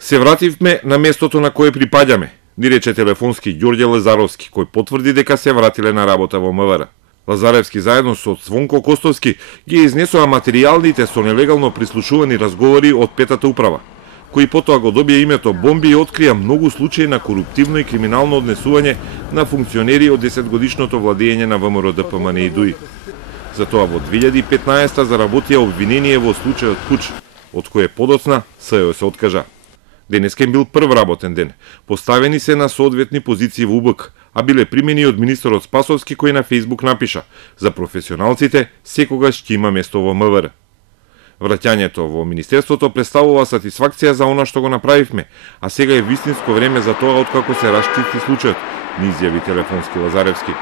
Се вративме на местото на кое припаѓаме, ни рече телефонски Ѓорѓе Лазаровски, кој потврди дека се вратиле на работа во МВР. Лазаревски заедно со Цвонко Костовски ги изнесоа материјалните со нелегално прислушувани разговори од петата управа, кој потоа го добија името Бомби и открија многу случаи на коруптивно и криминално однесување на функционери од 10-годишното владење на ВМРО ДПМН и ДУИ. Затоа во 2015 заработија обвинение во случајот Пуч, од кој подоцна СЈО се откажа. Денеска им бил прв работен ден. Поставени се на соодветни позиции во УБК, а биле примени од министерот Спасовски кој на Фејсбук напиша: "За професионалците секогаш ќе има место во МВР." Враќањето во министерството представува сатисфакција за она што го направивме, а сега е вистинско време за тоа откако се расчисти случајот, ни изјави телефонски Лазаревски.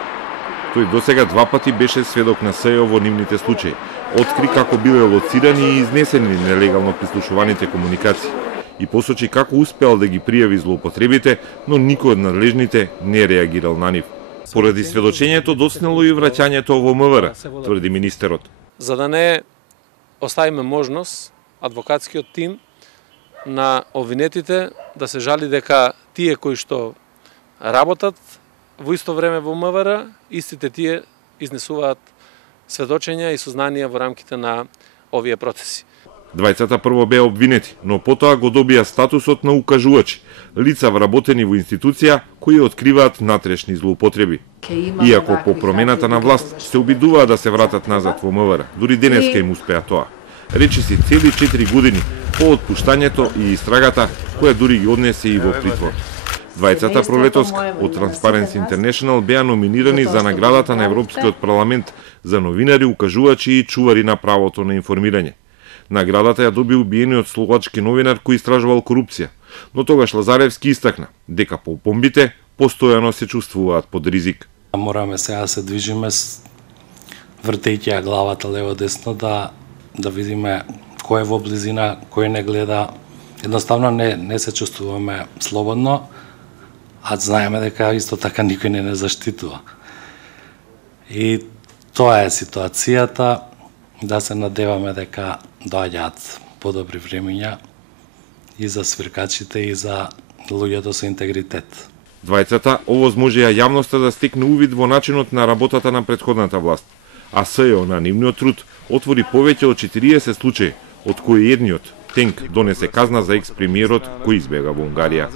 Тој досега два пати беше сведок на СЈО во нивните случаи. Откри како биле лоцирани и изнесени нелегално прислушуваните комуникации и посочи како успеал да ги пријави злоупотребите, но никој од надлежните не реагирал на нив. Поради сведочењето доцнело и враќањето во МВР, тврди министерот. За да не оставиме можност адвокатскиот тим на обвинетите да се жали дека тие кои што работат во исто време во МВР, истите тие изнесуваат сведочења и сознанија во рамките на овие процеси. Двајцата прво беа обвинети, но потоа го добија статусот на укажувачи, лица вработени во институција кои откриваат натрешни злоупотреби. Иако по промената на власт се обидуваа да се вратат назад во МВР, дури денеска им успеа тоа. Речиси цели 4 години по отпуштањето и истрагата, која дури ги однесе и во притвор. Двајцата пролетоска од Transparency International беа номинирани за наградата на Европскиот парламент за новинари, укажувачи и чувари на правото на информирање. Наградата ја доби убиениот словачки новинар кој истражувал корупција, но тогаш Лазаревски истакна дека по бомбите постојано се чувствуваат под ризик. Мораме сега да се движиме вртејќи ја главата лево-десно да видиме кој е во близина, кој не гледа. Едноставно не се чувствуваме слободно, а знаеме дека исто така никој не заштитува. И тоа е ситуацијата, да се надеваме дека доаѓаат подобри времиња и за свиркачите и за луѓето со интегритет. Двајцата овозможија јавноста да стекне увид во начинот на работата на претходната власт, а СЈО на нивниот труд отвори повеќе од 40 случаи, од кои едниот, Тенк, донесе казна за екс-премиерот кој избега во Унгарија.